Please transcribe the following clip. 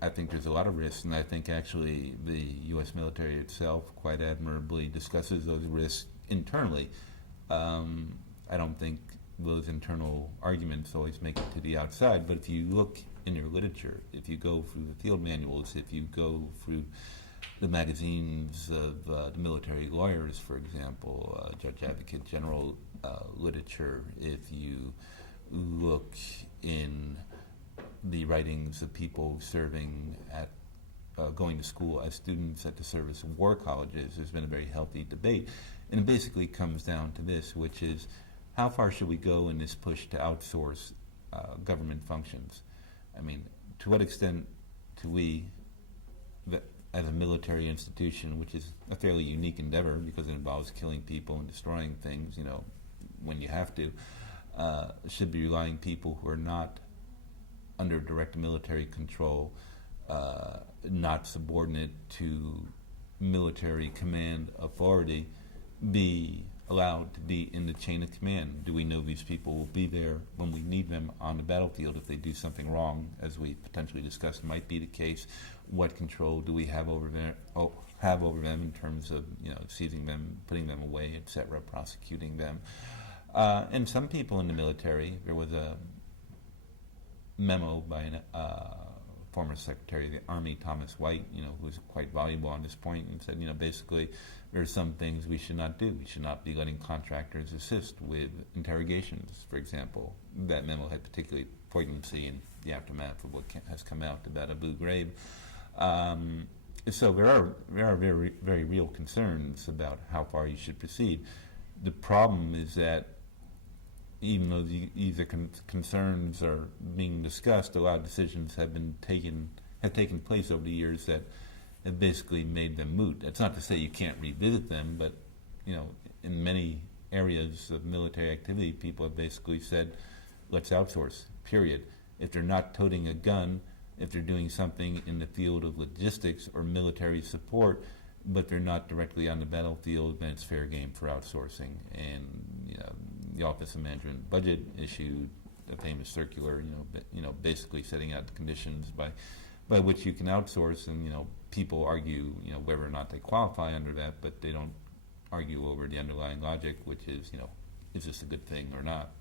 I think there's a lot of risks, and I think actually the U.S. military itself quite admirably discusses those risks internally. I don't think those internal arguments always make it to the outside, but if you look in your literature, if you go through the field manuals, if you go through the magazines of the military lawyers, for example, Judge Advocate General literature, if you look in the writings of people serving at going to school as students at the service of war colleges, there's been a very healthy debate. And it basically comes down to this, which is how far should we go in this push to outsource government functions? I mean, to what extent do we, as a military institution, which is a fairly unique endeavor because it involves killing people and destroying things, when you have to, should be relying people who are not under direct military control, not subordinate to military command authority, be allowed to be in the chain of command? Do we know these people will be there when we need them on the battlefield if they do something wrong, as we potentially discussed might be the case? What control do we have over them in terms of seizing them, putting them away, etc., prosecuting them? And some people in the military, there was a memo by a former Secretary of the Army, Thomas White, who was quite valuable on this point, and said, basically, there are some things we should not do. We should not be letting contractors assist with interrogations, for example. That memo had particularly poignancy in the aftermath of what has come out about Abu Ghraib. So there are very, very real concerns about how far you should proceed. The problem is that even though these concerns are being discussed, a lot of decisions have taken place over the years that have basically made them moot. That's not to say you can't revisit them, but in many areas of military activity, people have basically said, let's outsource, period. If they're not toting a gun, if they're doing something in the field of logistics or military support, but they're not directly on the battlefield, then it's fair game for outsourcing. And the Office of Management and Budget issued a famous circular, basically setting out the conditions by which you can outsource, and people argue, whether or not they qualify under that, but they don't argue over the underlying logic, which is, is this a good thing or not?